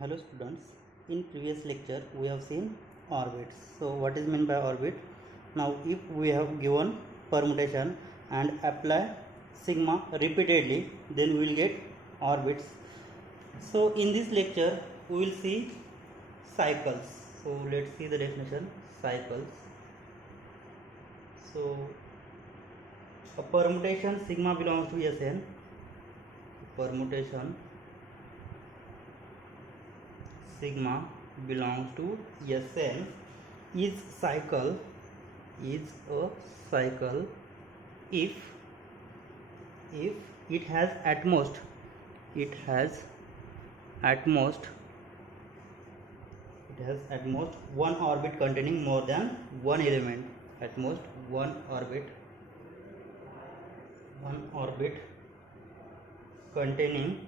Hello students, in previous lecture we have seen orbits. So what is meant by orbit? Now if we have given permutation and apply sigma repeatedly, then we will get orbits. So in this lecture we will see cycles. So let's see the definition, cycles. So a permutation sigma belongs to Sn. Permutation sigma belongs to Sn is a cycle if it has at most one orbit containing more than one element. At most one orbit containing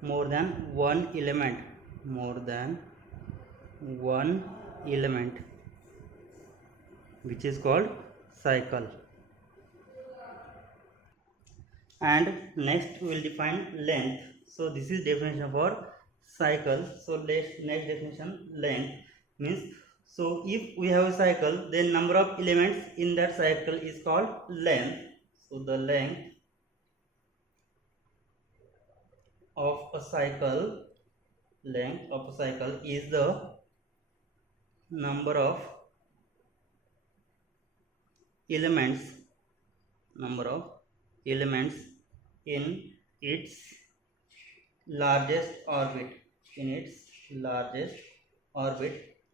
more than one element, which is called cycle. And next we will define length. So this is definition for cycle. So next definition, length means, so if we have a cycle, then number of elements in that cycle is called length. So the length of a cycle is the number of elements in its largest orbit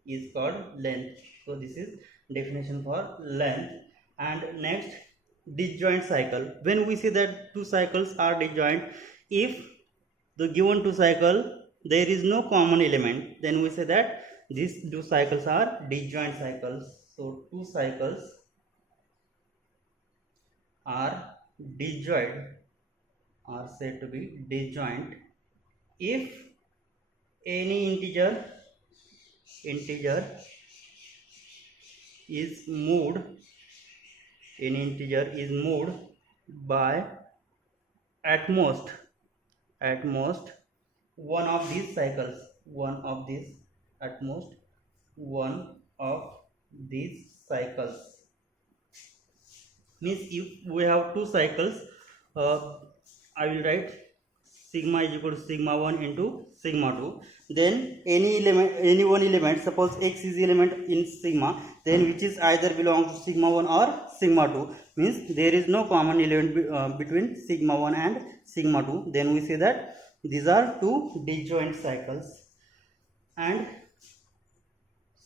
is called length. So this is definition for length. And next, disjoint cycle. When we say that two cycles are disjoint, if the given two cycle there is no common element, then we say that these two cycles are disjoint cycles. So two cycles are said to be disjoint if any integer is moved by at most one of these cycles. Means if we have two cycles, I will write sigma is equal to sigma 1 into sigma 2. Then any one element, suppose x is element in sigma, then which is either belongs to sigma 1 or sigma 2, means there is no common element between sigma 1 and sigma 2, then we say that these are two disjoint cycles. And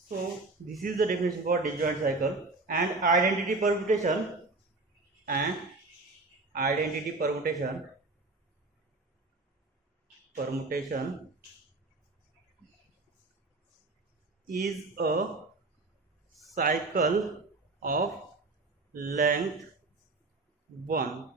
so this is the definition for disjoint cycle. And identity permutation is a cycle of length 1,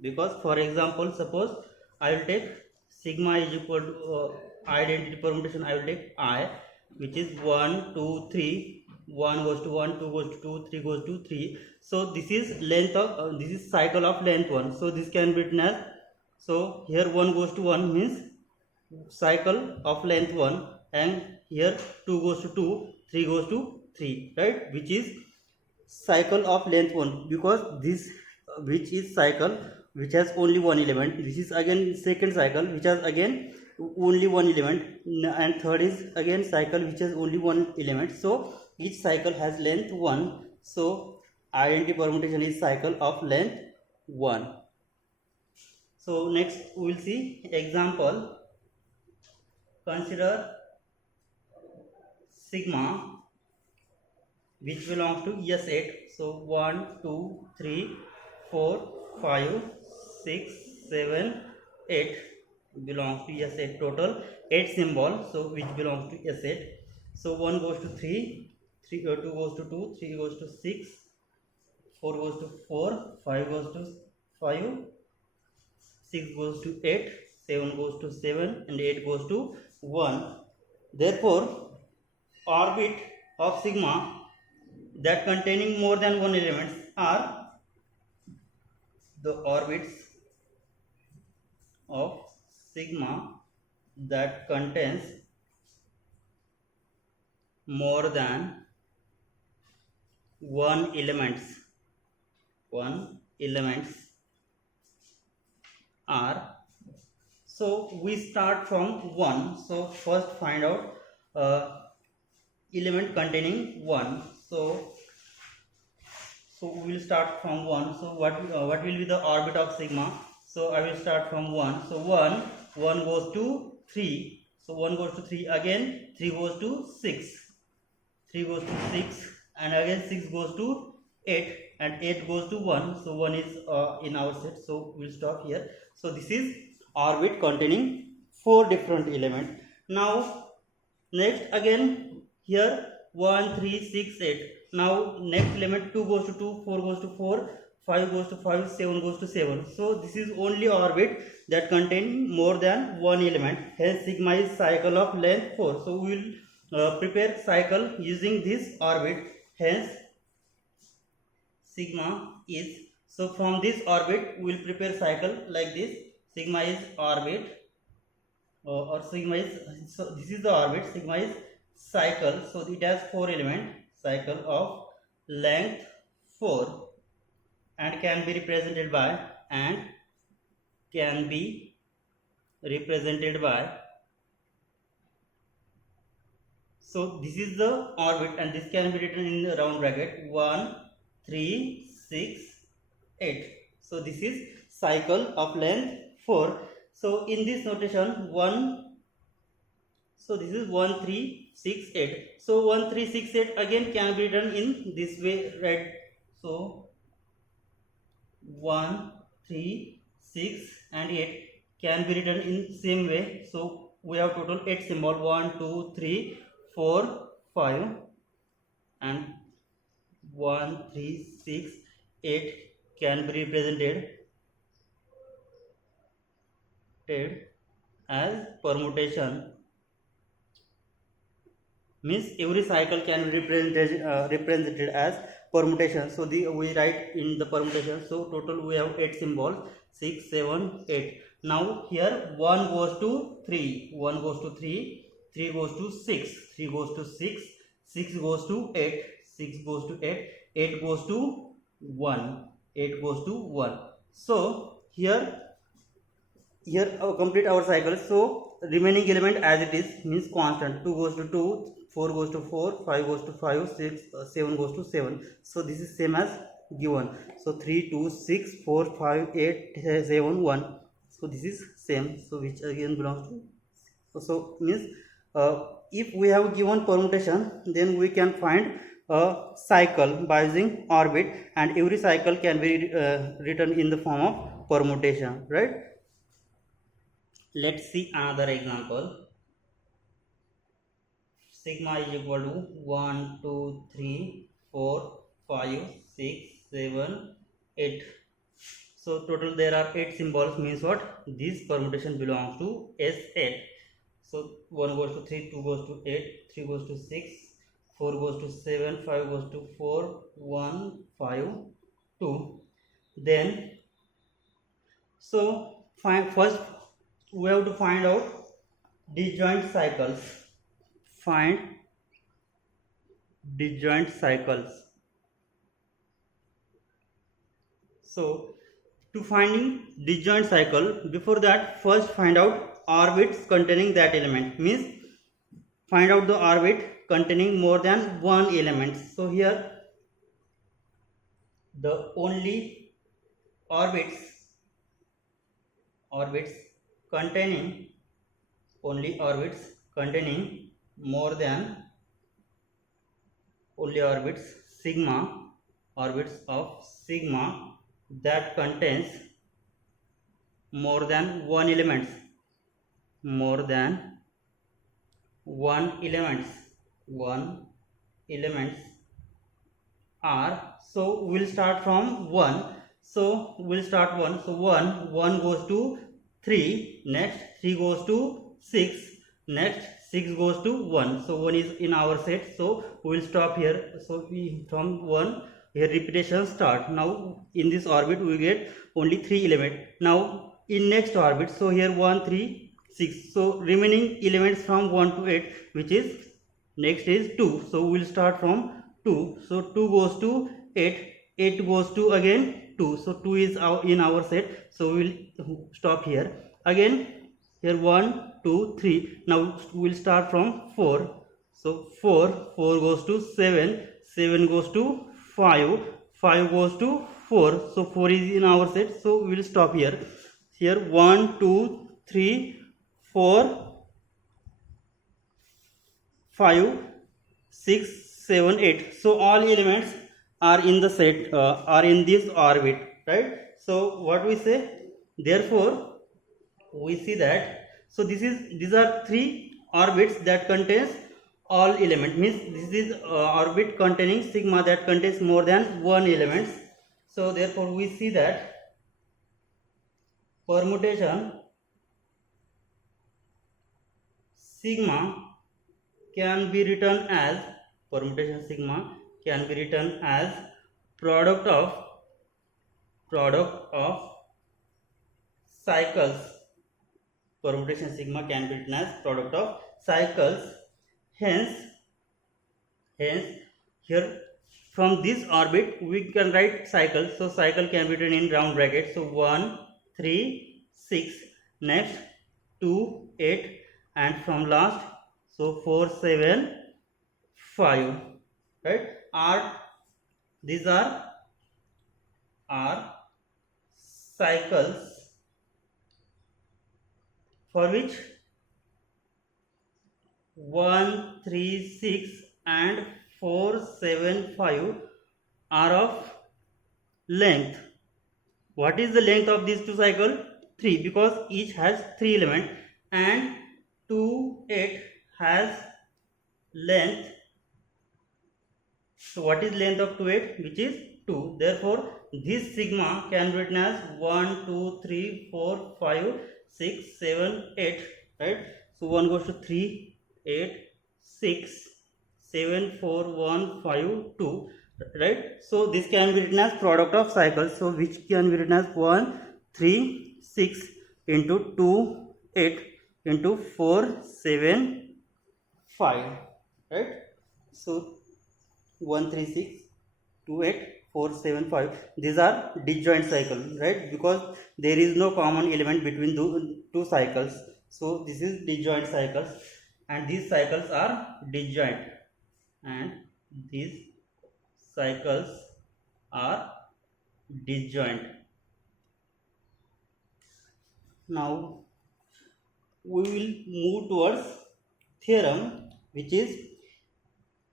because for example, suppose I will take sigma is equal to identity permutation, I will take I, which is 1 2 3, 1 goes to 1, 2 goes to 2, 3 goes to 3. So this is length of this is cycle of length 1. So this can be written as, so here 1 goes to 1 means cycle of length 1, and here 2 goes to 2, 3 goes to 3, right, which is cycle of length 1, because this which is cycle which has only one element. This is again second cycle which has again only one element, and third is again cycle which has only one element. So each cycle has length 1. So identity permutation is cycle of length 1. So next we will see example. Consider sigma which belongs to S8. So 1 2 3 4 5 6 7 8 belongs to S8. Total 8 symbol, so which belongs to S8. So 1 goes to 3, 2 goes to 2, 3 goes to 6, 4 goes to 4, 5 goes to 5, 6 goes to 8, 7 goes to 7, and 8 goes to 1. Therefore orbit of sigma that containing more than one elements are the orbits of sigma that contains more than one elements are. So we start from 1. So first find out element containing 1. So we will start from 1. So what will be the orbit of sigma? So I will start from 1. So 1 goes to 3. So 1 goes to 3, again 3 goes to 6. 3 goes to 6, and again 6 goes to 8, and 8 goes to 1. So 1 is in our set. So we'll stop here. So this is orbit containing 4 different elements. Now next again here 1, 3, 6, 8. Now next element 2 goes to 2, 4 goes to 4, 5 goes to 5, 7 goes to 7. So this is only orbit that contain more than one element. Hence sigma is cycle of length 4. So we will prepare cycle using this orbit. Hence sigma is, so from this orbit we will prepare cycle like this. Sigma is orbit or sigma is, so this is the orbit. Sigma is cycle, so it has 4 elements. Cycle of length 4 and can be represented by so this is the orbit, and this can be written in the round bracket 1, 3, 6, 8. So this is cycle of length 4. So in this notation 1, so this is 1, 3, 6, 8. So 1, 3, 6, 8 again can be written in this way, right? So 1, 3, 6 and 8 can be written in same way. So we have total 8 symbol, 1, 2, 3, 4, 5, and 1, 3, 6, 8 can be represented as permutation. Means every cycle can be represented as permutation. So we write in the permutation. So total we have 8 symbols, 6, 7, 8. Now here 1 goes to 3, 1 goes to 3, 3 goes to 6, 3 goes to 6, 6 goes to 8, 6 goes to 8, 8 goes to 1, 8 goes to 1. So here complete our cycle. So remaining element as it is, means constant. 2 goes to 2, 4 goes to 4, 5 goes to 5, 6, 7 goes to 7. So this is same as given. So 3, 2, 6, 4, 5, 8, 7, 1. So this is same. So which again belongs to. So means if we have given permutation, then we can find a cycle by using orbit, and every cycle can be written in the form of permutation, right? Let's see another example. Sigma is equal to 1, 2, 3, 4, 5, 6, 7, 8. So total there are 8 symbols, means what? This permutation belongs to S8. So 1 goes to 3, 2 goes to 8, 3 goes to 6, 4 goes to 7, 5 goes to 4, 1, 5, 2. Then so first we have to find out disjoint cycles. Find disjoint cycles. So to finding disjoint cycle, before that first find out orbits containing that element, means find out the orbit containing more than one element. So here the only orbits containing more than sigma, orbits of sigma that contains more than one elements are. So we'll start from 1. So we'll start 1. So 1 goes to 3, next 3 goes to 6, next 6 goes to 1. So 1 is in our set, so we will stop here. So we from 1 here repetition start. Now in this orbit we get only 3 elements. Now in next orbit. So here 1 3 6, so remaining elements from 1 to 8, which is next is 2. So we will start from 2. So 2 goes to 8, 8 goes to again 2. So 2 is in our set, so we will stop here. Again here 1 2 3, now we will start from 4. So 4 goes to 7, 7 goes to 5, 5 goes to 4. So 4 is in our set, so we will stop here. Here 1 2 3 4 5 6 7 8. So all elements are in the set, are in this orbit, right? So what we say, therefore we see that, so these are 3 orbits that contains all element, means this is orbit containing sigma that contains more than one elements. So therefore we see that permutation sigma can be written as product of cycles. Permutation sigma can be written as product of cycles. Hence here from this orbit we can write cycle. So cycle can be written in round bracket. So 1 3 6, next 2 8, and from last, so 4 7 5, right? These are cycles for which 1 3 6 and 4 7 5 are of length. What is the length of these two cycles? 3, because each has 3 elements, and 2 8 has length. So what is length of 2 8? Which is 2. Therefore this sigma can be written as 1 2 3 4 5 6 7 8, right? So 1 goes to 3 8 6 7 4 1 5 2, right? So this can be written as product of cycles, so which can be written as 1 3 6 into 2 8 into 4 7 5, right? So 1 3 6 2 8 4 7 5, these are disjoint cycle, right? Because there is no common element between the two cycles, so this is disjoint cycles, and these cycles are disjoint, and these cycles are disjoint. Now we will move towards theorem, which is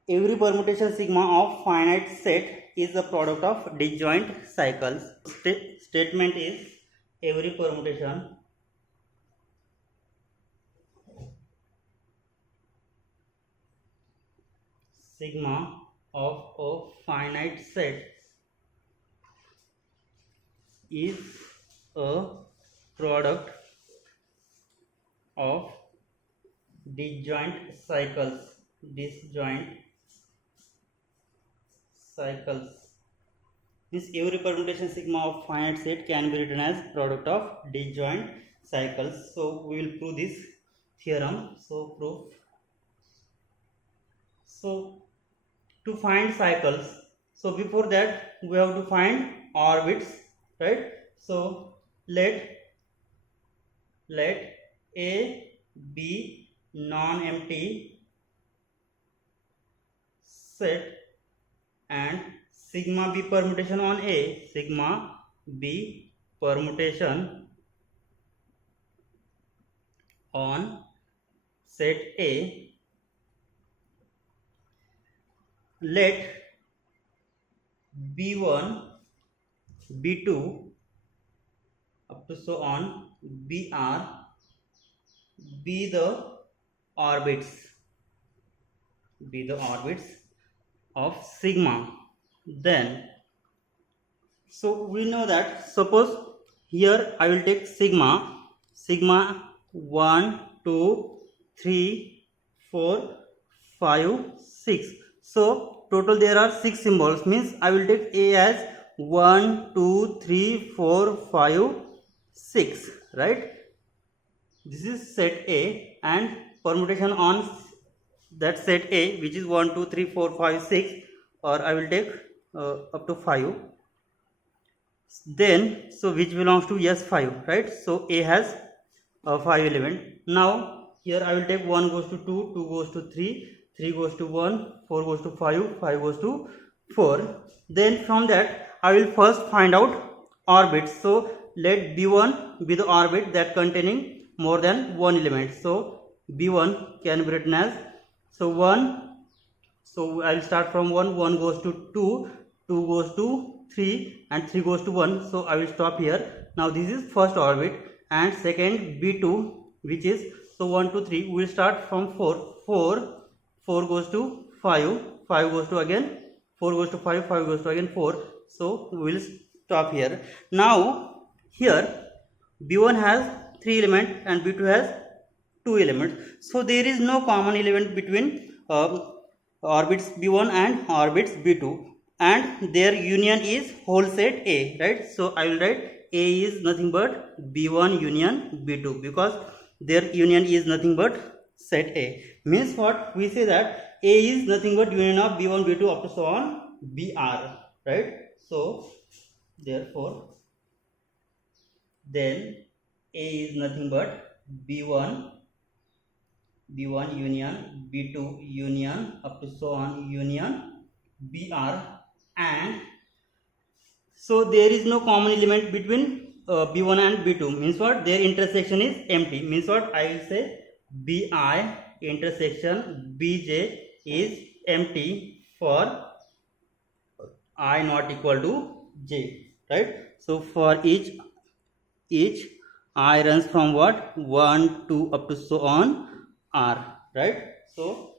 every permutation sigma of finite set is the product of disjoint cycles. Statement is every permutation sigma of a finite set is a product of disjoint cycles. Means every permutation sigma of finite set can be written as product of disjoint cycles. So we will prove this theorem. So proof. So to find cycles, so before that we have to find orbits, right? So let A be non-empty set and sigma be permutation on A. Sigma be permutation on set A. Let B1, B2 up to so on BR be the orbits of sigma. Then so we know that, suppose here I will take sigma 1 2 3 4 5 6. So total there are 6 symbols, means I will take A as 1 2 3 4 5 6, right? This is set A, and permutation on that set A, which is 1 2 3 4 5 6, or I will take up to 5. Then so which belongs to S5, right? So A has 5 element. Now here I will take 1 goes to 2, 2 goes to 3, 3 goes to 1, 4 goes to 5, 5 goes to 4. Then from that I will first find out orbits. So let B1 be the orbit that containing more than one element. So B1 can be written as, so 1, so I will start from 1, 1 goes to 2, 2 goes to 3, and 3 goes to 1. So I will stop here. Now this is first orbit, and second B2, which is, so 1 2 3, we will start from 4, 4, 4 goes to 5, 5 goes to again 4 goes to 5, 5 goes to again 4. So we will stop here. Now here B1 has 3 elements and B2 has 2 elements. So there is no common element between orbits B1 and orbits B2, and their union is whole set A, right? So I will write A is nothing but B1 union B2, because their union is nothing but set A. Means what? We say that A is nothing but union of B1 B2 up to so on BR, right? So therefore then A is nothing but B1 union B2 union up to so on union BR, and so there is no common element between B1 and B2. Means what? Their intersection is empty. Means what? I will say BI intersection BJ is empty for I not equal to J, right? So for each I runs from what? 1 2 up to so on R, right? So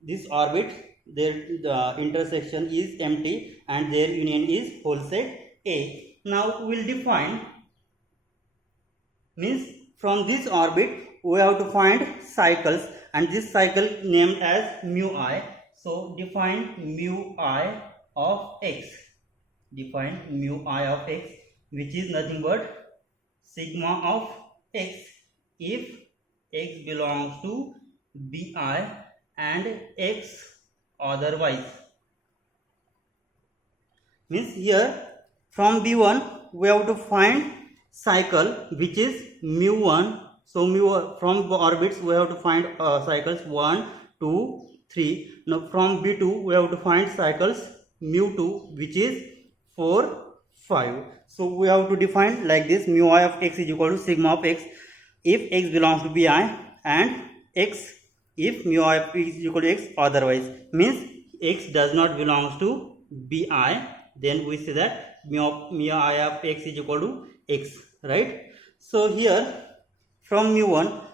this orbit, their intersection is empty and their union is whole set A. Now we will define, means from this orbit we have to find cycles, and this cycle named as mu I. So define mu I of x. Define mu I of x, which is nothing but sigma of x if x belongs to Bi and x otherwise. Means here from B1 we have to find cycle which is mu1. So mu from orbits we have to find cycles 1 2 3. Now from B2 we have to find cycles mu2, which is 4 5. So we have to define like this: mu I of x is equal to sigma of x if x belongs to Bi, and x if mu I of x is equal to x otherwise. Means x does not belongs to Bi, then we say that mu I of x is equal to x, right? So here from mu1,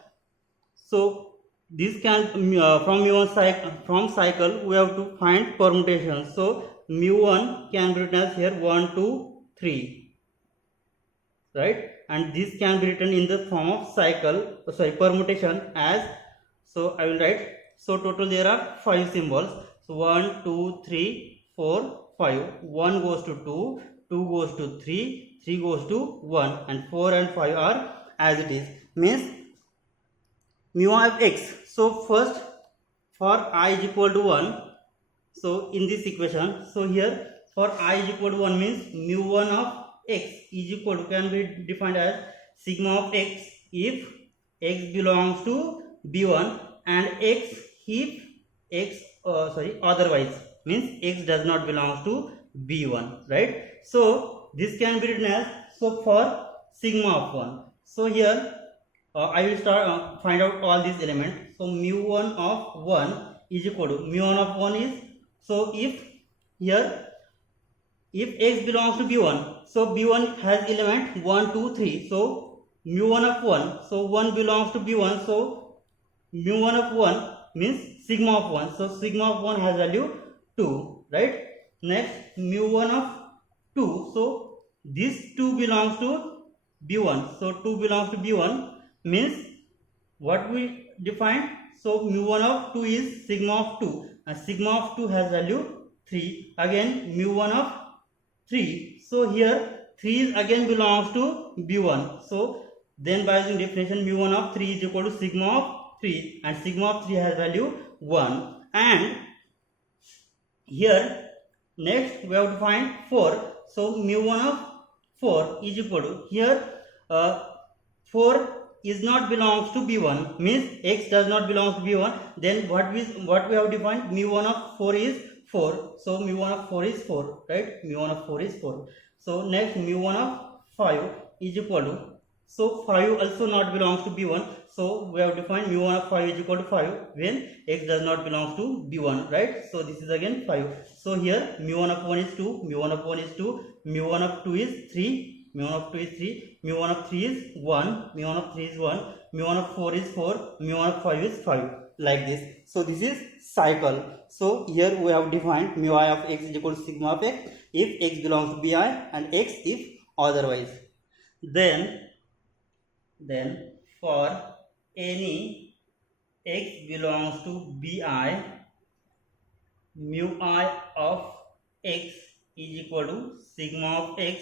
so this can from mu1 cycle, from cycle we have to find permutations. So mu1 can be written as here 1 2 3, right? And this can be written in the form of cycle, permutation as, so I will write, so total there are 5 symbols. So 1 2 3 4 5, 1 goes to 2, 2 goes to 3, 3 goes to 1, and 4 and 5 are as it is. Means mu I of x. So first for I is equal to 1, so in this equation, so here for I is equal to 1 means mu1 of x is equal to, can be defined as sigma of x if x belongs to B1 and x if x otherwise, means x does not belong to B1, right? So this can be written as, so for sigma of 1, so here I will start find out all these elements. So mu1 of 1 is equal to, mu1 of 1 is, so if here if x belongs to B1, so B1 has element 1 2 3, so mu1 of 1, so 1 belongs to B1, so mu1 of 1 means sigma of 1, so sigma of 1 has value 2, right? Next mu1 of 2, so this 2 belongs to B1, so 2 belongs to B1 means what we define, so mu1 of 2 is sigma of 2, and sigma of 2 has value 3, again mu1 of 3, so here 3 again belongs to B1. So then by using definition, mu1 of 3 is equal to sigma of 3, and sigma of 3 has value 1. And here next we have to find 4. So mu1 of 4 is equal to, here 4 is not belongs to B1, means x does not belong to B1. Then what we have defined, mu1 of 4 is 4. So mu1 of 4 is 4, right? mu1 of 4 is 4. So next mu1 of 5 is equal to, so 5 also not belongs to B1. So we have defined mu1 of 5 is equal to 5 when x does not belong to B1, right? So this is again 5. So here mu1 of 1 is 2, mu1 of 1 is 2, mu1 of 2 is 3, mu1 of 2 is 3, mu1 of 3 is 1, mu1 of 3 is 1, mu1 of 4 is 4, mu1 of 5 is 5, like this. So this is cycle. So here we have defined mu I of x is equal to sigma of x if x belongs to Bi and x if otherwise. Then for any x belongs to Bi, mu I of x is equal to sigma of x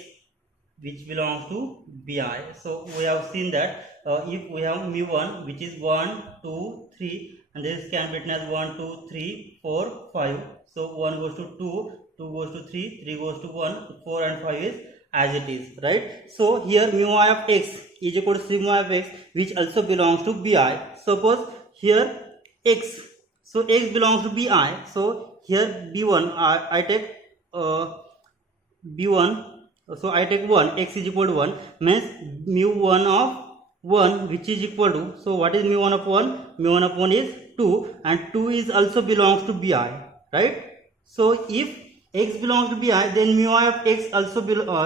which belongs to Bi. So we have seen that if we have mu1 which is 1, 2, 3, and this can be written as 1, 2, 3, 4, 5. So 1 goes to 2, 2 goes to 3, 3 goes to 1, 4 and 5 is as it is, right? So here mu I of x is equal to sigma of x which also belongs to Bi. Suppose here x, so x belongs to Bi. So here B1, I take B1. So I take 1, x is equal to 1, means mu1 of 1 which is equal to, so what is mu1 of 1? mu1 of 1 is 2, and 2 is also belongs to Bi, right? So if x belongs to Bi, then mu I of x also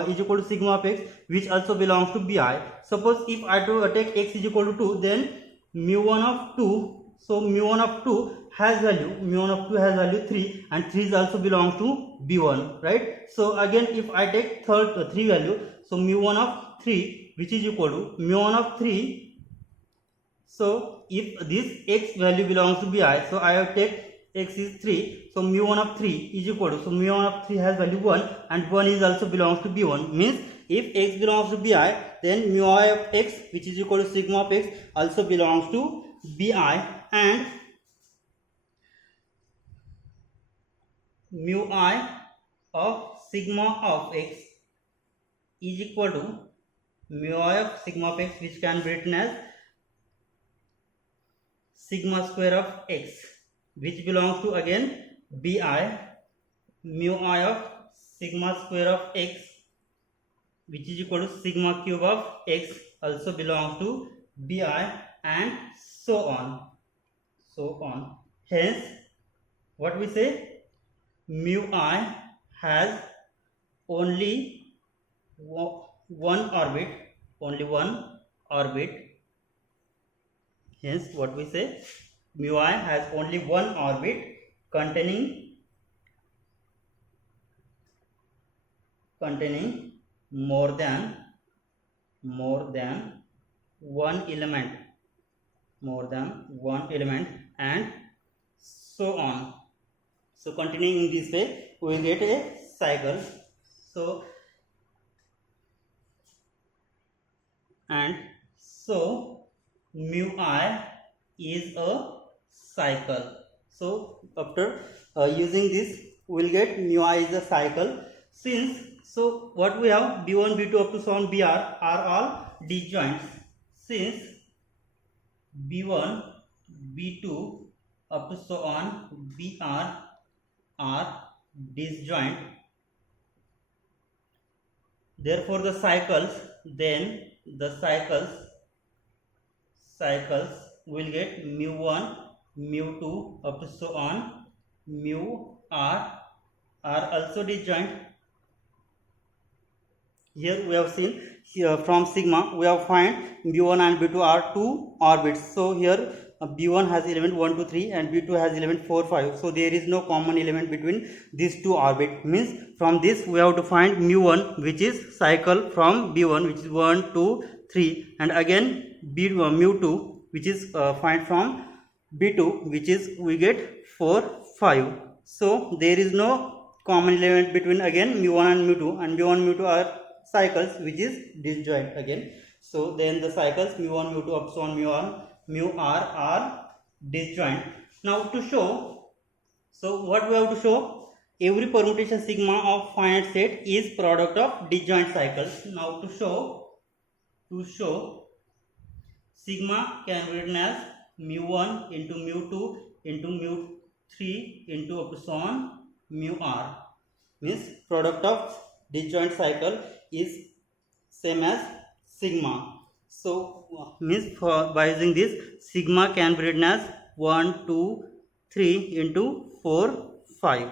is equal to sigma of x which also belongs to Bi. Suppose if I take x is equal to 2, then mu1 of 2, so mu1 of 2 has value, mu1 of 2 has value 3, and 3 is also belongs to B1, right? So again if I take 3 value, so mu1 of 3 which is equal to mu1 of 3. So if this x value belongs to Bi, so I have take x is 3, so mu1 of 3 is equal to, so mu1 of 3 has value 1, and 1 is also belongs to B1, means if x belongs to Bi, then mu I of x which is equal to sigma of x also belongs to Bi, and mu I of sigma of x is equal to mu I of sigma of x which can be written as sigma square of x which belongs to again Bi, mu I of sigma square of x which is equal to sigma cube of x also belongs to Bi, and so on. Hence what we say, mu I has only one orbit, hence what we say, mu I has only one orbit containing more than one element, and so on. So continuing in this way, we will get a cycle. So mu I is a cycle. So after using this, we will get mu I is a cycle. So what we have, B1, B2 up to so on Br are all disjoints. Since B1, B2 up to so on Br are disjoint, therefore the cycles will get mu1, mu2 up to so on mu r are also disjoint. Here we have seen, here from sigma we have find B1 and B2 are two orbits. So here B1 has element 1, 2, 3 and B2 has element 4, 5. So there is no common element between these two orbits. Means from this we have to find mu1 which is cycle from B1 which is 1, 2, 3, and again mu2 which is find from B2 which is we get 4, 5. So there is no common element between again mu1 and mu2, and mu1 and mu2 are cycles which is disjoint again. So then the cycles mu1, mu2 up to mu1, mu r are disjoint. Now to show, so what we have to show, every permutation sigma of finite set is product of disjoint cycles. Now to show sigma can be written as mu1 into mu2 into mu3 into up to so on mu r, means product of disjoint cycle is same as sigma. So means by using this, sigma can be written as 1, 2, 3 into 4, 5,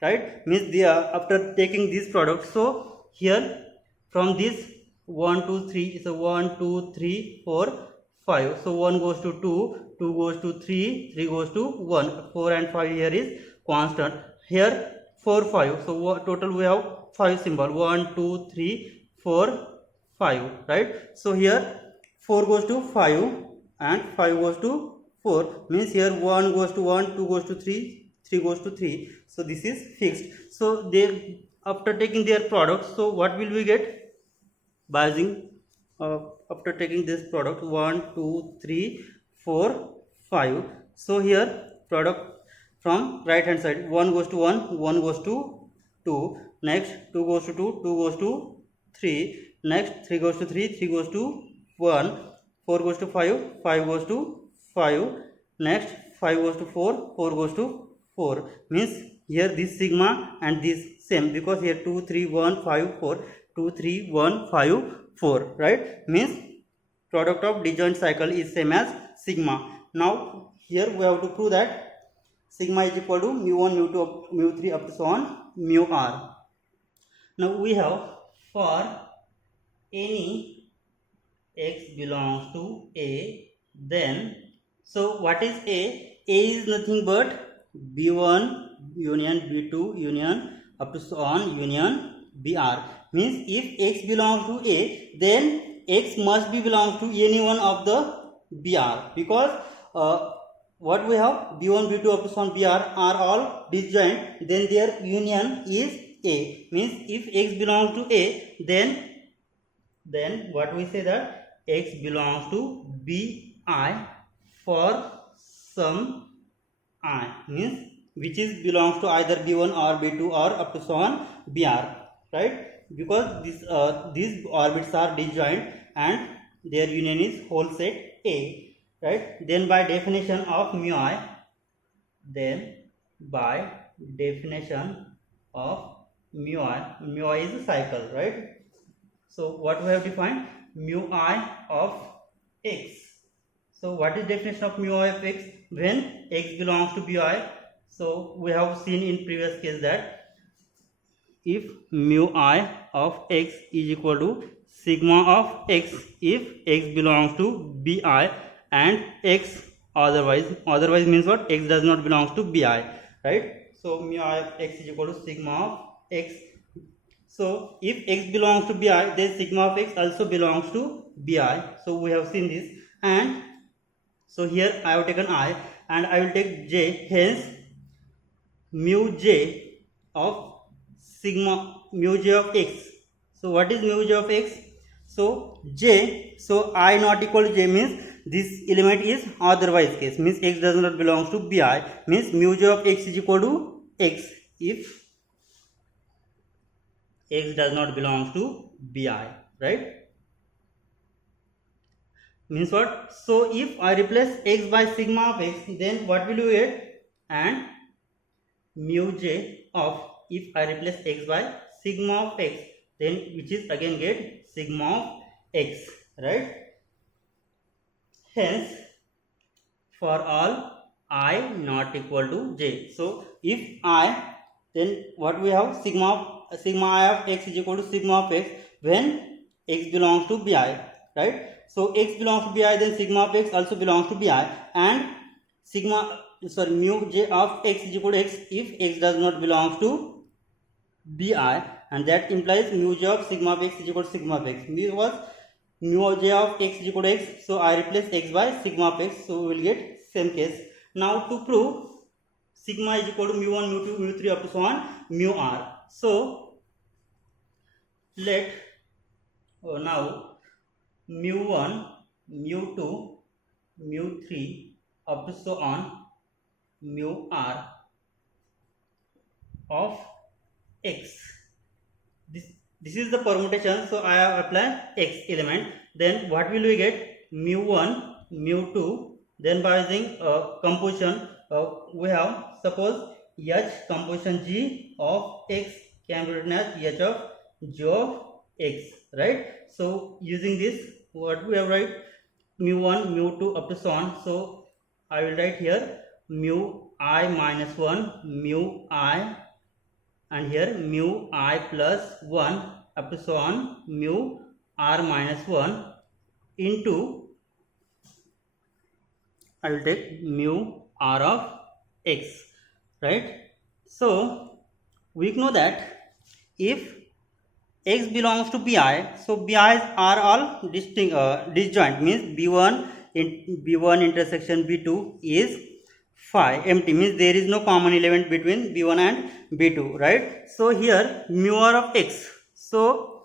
right? Means they are after taking this product. So here from this 1, 2, 3, so 1, 2, 3, 4, 5. So 1 goes to 2, 2 goes to 3, 3 goes to 1. 4 and 5 here is constant. Here 4, 5. So total we have 5 symbol. 1, 2, 3, 4, 5. Right? So here 4 goes to 5 and 5 goes to 4. Means here 1 goes to 1, 2 goes to 3, 3 goes to 3. So this is fixed. So they after taking their product, so what will we get? By using after taking this product 1, 2, 3, 4, 5. So here product from right hand side, 1 goes to 1, 1 goes to 2, next 2 goes to 2, 2 goes to 3, next 3 goes to 3, 3 goes to 1, 4 goes to 5, 5 goes to 5, next 5 goes to 4, 4 goes to 4. Means here this sigma and this same, because here 2, 3, 1, 5, 4, 2, 3, 1, 5, 4, right? Means product of disjoint cycle is same as sigma. Now here we have to prove that sigma is equal to mu1, mu2, mu3 up to so on mu r. Now we have for any x belongs to A, then so what is A? A is nothing but B1 union B2 union up to so on union BR. Means if x belongs to A, then x must be belongs to any one of the BR, because what we have B1 B2 up to so on BR are all disjoint, then their union is A. Means if x belongs to A, then what we say that x belongs to BI for some I, means which is belongs to either B1 or B2 or up to so on BR, right? Because these orbits are disjoint and their union is whole set A, right? Then by definition of mu I, mu I is a cycle, right? So what we have defined? Mu I of x. So what is definition of mu I of x? When x belongs to Bi, so we have seen in previous case that if mu I of x is equal to sigma of x if x belongs to Bi and x otherwise means what? X does not belongs to Bi, right? So mu I of x is equal to sigma of x. So if x belongs to Bi, then sigma of x also belongs to Bi. So we have seen this, and so here I have taken I and I will take j, hence mu j of sigma, mu j of x. So what is mu j of x? So j, so I not equal to j means this element is otherwise case, means x does not belongs to Bi, means mu j of x is equal to x if x does not belongs to Bi, right? Means what? So if I replace x by sigma of x, then what will you get? And mu j of, if I replace x by sigma of x, then which is again get sigma of x, right? Hence for all I not equal to j. So if I, then what we have? Sigma I of x is equal to sigma of x when x belongs to Bi, right? So x belongs to Bi, then sigma of x also belongs to Bi, and mu j of x is equal to x if x does not belongs to Bi, and that implies mu j of sigma of x is equal to sigma of x, because mu j of x is equal to x, so I replace x by sigma of x, so we will get same case. Now to prove sigma is equal to mu1, mu2, mu3 up to so on mu r. So let now mu1, mu2, mu3 up to so on mu r of x. This is the permutation, so I have applied x element. Then what will we get? Mu1, mu2. Then by using composition, we have suppose h composition g of x can be written as h of g of x, right? So using this, what we have write mu1, mu2 up to so on. So I will write here mu I minus 1, mu I, and here mu I plus 1 up to so on mu r minus 1 into, I will take mu r of x, right? So we know that if x belongs to bi, so bi's are all disjoint, means b1 intersection b2 is phi empty, means there is no common element between b1 and b2, right? So here mu r of x, so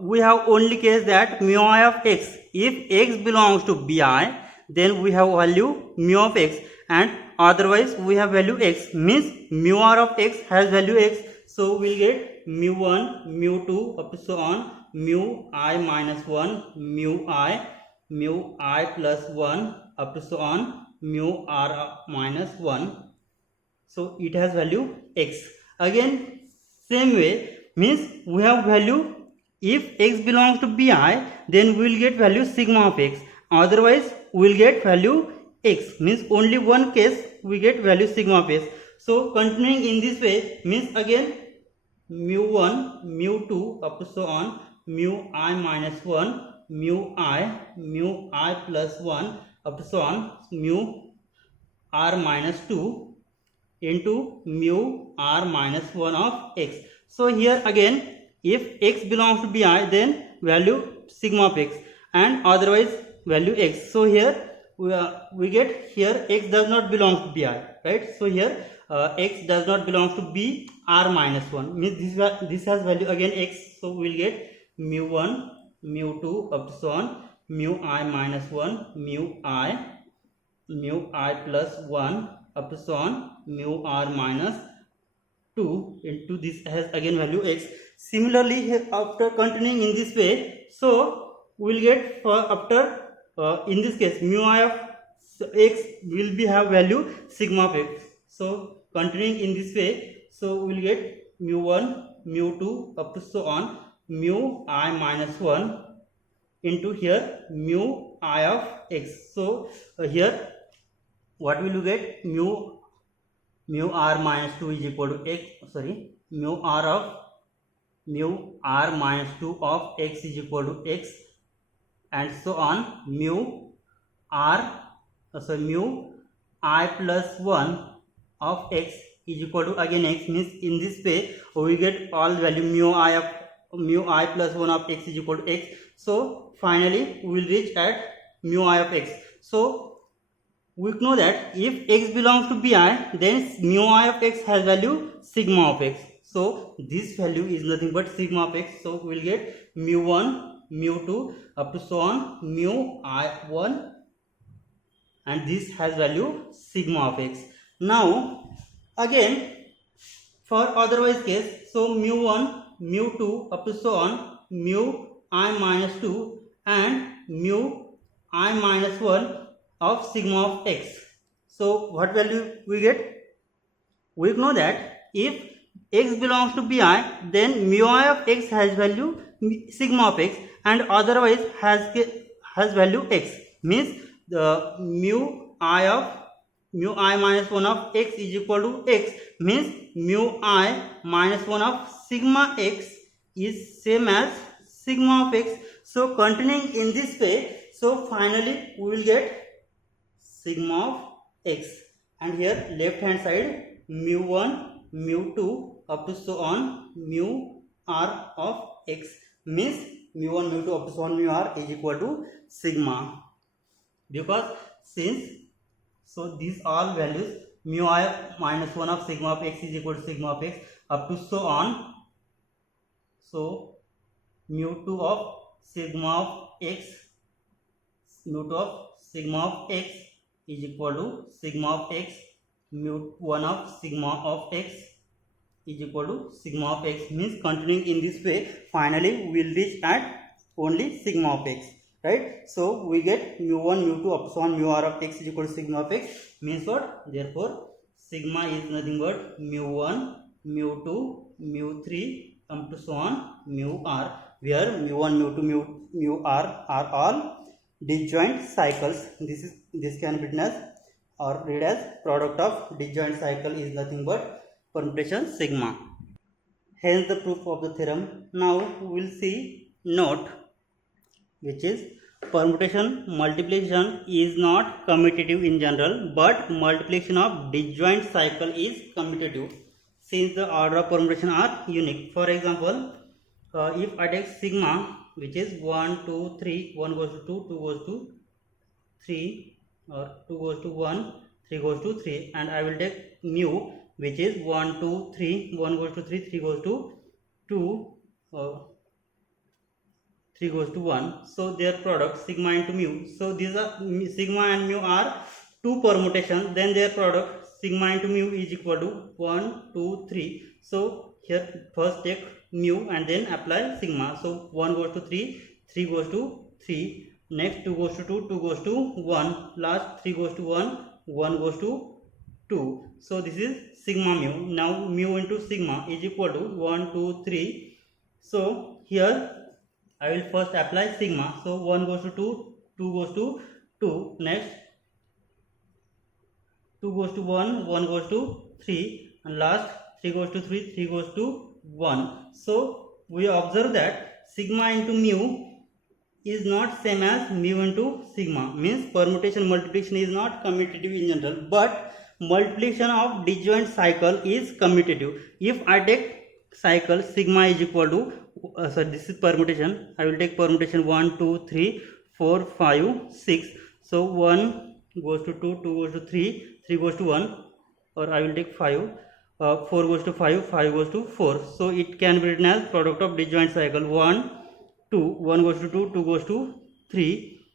we have only case that mu I of x, if x belongs to bi, then we have value mu of x, and otherwise we have value x, means mu r of x has value x. So we'll get mu1, mu2 up to so on mu I minus 1, mu I plus 1 up to so on mu r minus 1. So it has value x. Again same way, means we have value, if x belongs to bi, then we will get value sigma of x, otherwise we will get value x, means only one case we get value sigma of x. So continuing in this way, means again mu1, mu2 up to so on mu I minus 1, mu I plus 1 up to so on mu r minus 2 into mu r minus 1 of x. So here again, if x belongs to bi, then value sigma of x, and otherwise value x. So here we get here x does not belong to bi, right? So here x does not belong to b r minus 1, means this has value again x. So we will get mu1, mu2 up to so on mu I minus 1, mu I plus 1 up to so on mu r minus 2 into this has again value x. Similarly here, after continuing in this way, so we will get for after in this case mu I of x will be have value sigma of x. So continuing in this way, so we will get mu1, mu2 up to so on mu I minus 1 into here mu I of x. So here what will you get? Mu r minus 2 is equal to x, mu r minus 2 of x is equal to x, and so on mu I plus 1 of x is equal to again x, means in this way we get all value mu I plus 1 of x is equal to x. So finally we will reach at mu I of x. So we know that if x belongs to bi, then mu I of x has value sigma of x. So this value is nothing but sigma of x. So we will get mu1, mu2 up to so on mu I1, and this has value sigma of x. Now again for otherwise case, so mu1, mu2 up to so on mu I minus 2 and mu I minus 1 of sigma of x. So what value we get? We know that if x belongs to bi, then mu I of x has value sigma of x, and otherwise has value x, means the mu I minus 1 of x is equal to x, means mu I minus 1 of sigma x is same as sigma of x. So continuing in this way, so finally we will get sigma of x, and here left hand side mu1, mu2 up to so on mu r of x, means mu1, mu2 up to so on mu r is equal to sigma, because since so these all values mu I minus 1 of sigma of x is equal to sigma of x up to so on, so mu2 of sigma of x, mu2 of sigma of x is equal to sigma of x, mu1 of sigma of x is equal to sigma of x. Means continuing in this way, finally we will reach at only sigma of x, right? So we get mu1 mu2 up to mu r of x is equal to sigma of x. Means what? Therefore sigma is nothing but mu1 mu2 mu3 up to mu r, where mu1 mu2 mu r are all disjoint cycles. This can be written as or read as product of disjoint cycle is nothing but permutation sigma. Hence the proof of the theorem. Now we will see note, which is permutation multiplication is not commutative in general, but multiplication of disjoint cycle is commutative, since the order of permutation are unique. For example, if I take sigma, which is 1 2 3, 1 goes to 2, 2 goes to 3, or 2 goes to 1, 3 goes to 3, and I will take mu, which is 1 2 3, 1 goes to 3, 3 goes to 2, 3 goes to 1. So their product sigma into mu. So these are sigma and mu are two permutations. Then their product sigma into mu is equal to 1 2 3. So here first take mu and then apply sigma. So 1 goes to 3, 3 goes to 3. Next 2 goes to 2, 2 goes to 1. Last 3 goes to 1, 1 goes to 2. So this is sigma mu. Now mu into sigma is equal to 1 2 3. So here I will first apply sigma. So 1 goes to 2, 2 goes to 2. Next 2 goes to 1, 1 goes to 3, and last 3 goes to 3, 3 goes to 1. So we observe that sigma into mu is not same as mu into sigma. Means permutation multiplication is not commutative in general, but multiplication of disjoint cycle is commutative. If I take cycle, sigma is equal to this is permutation. I will take permutation 1 2 3 4 5 6. So 1 goes to 2, 2 goes to 3, 3 goes to 1, or I will take 5, 4 goes to 5, 5 goes to 4. So it can be written as product of disjoint cycle 1 2, 1 goes to 2, 2 goes to 3,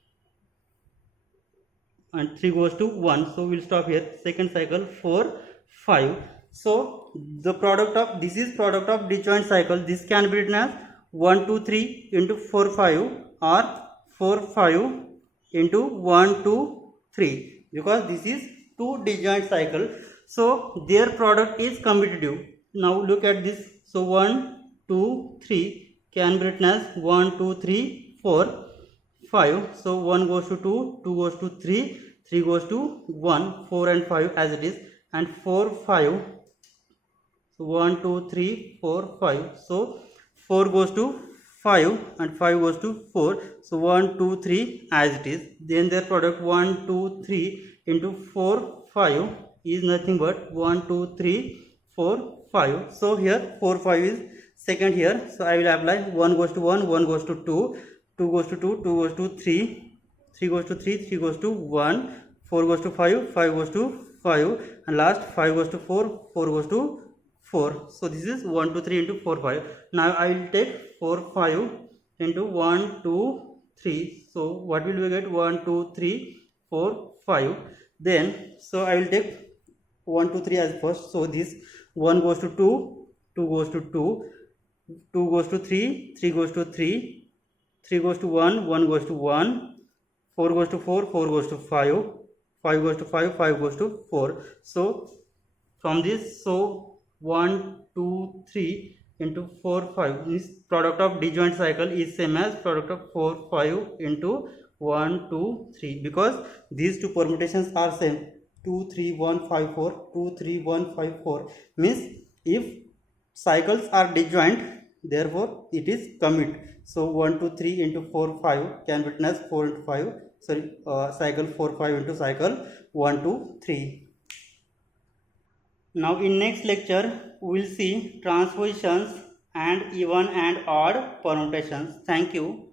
and 3 goes to 1. So we will stop here. Second cycle 4 5. So the product of this is product of disjoint cycle. This can be written as 1 2 3 into 4 5, or 4 5 into 1 2 3, because this is two disjoint cycle. So their product is commutative. Now look at this. So 1 2 3 can be written as 1 2 3 4 5. So 1 goes to 2, 2 goes to 3, 3 goes to 1, 4 and 5 as it is, and 4 5. So 1 2 3 4 5. So 4 goes to 5 and 5 goes to 4. So 1 2 3 as it is. Then their product 1 2 3 into 4 5 is nothing but 1 2 3 4 5. So here 4 5 is second here. So I will apply 1 goes to 1, 1 goes to 2, 2 goes to 2, 2 goes to 3, 3 goes to 3, 3 goes to 1, 4 goes to 5, 5 goes to 5, and last 5 goes to 4, 4 goes to 4. So this is 1 2 3 into 4 5. Now I will take 4 5 into 1 2 3. So what will we get? 1 2 3 4 5. Then so I will take 1 2 3 as first. So this 1 goes to 2, 2 goes to 2, 2 goes to 3, 3 goes to 3, 3 goes to 1, 1 goes to 1, 4 goes to 4, 4 goes to 5, 5 goes to 5, 5 goes to 4. So from this, so 1 2 3 into 4 5, this product of disjoint cycle is same as product of 4 5 into 1 2 3, because these two permutations are same. 2 3 1 5 4, 2 3 1 5 4, means if cycles are disjoint, therefore it is commute. So 1 2 3 into 4 5 can be written as 4 into 5, sorry, cycle 4 5 into cycle 1 2 3. Now in next lecture we will see transpositions and even and odd permutations. Thank you.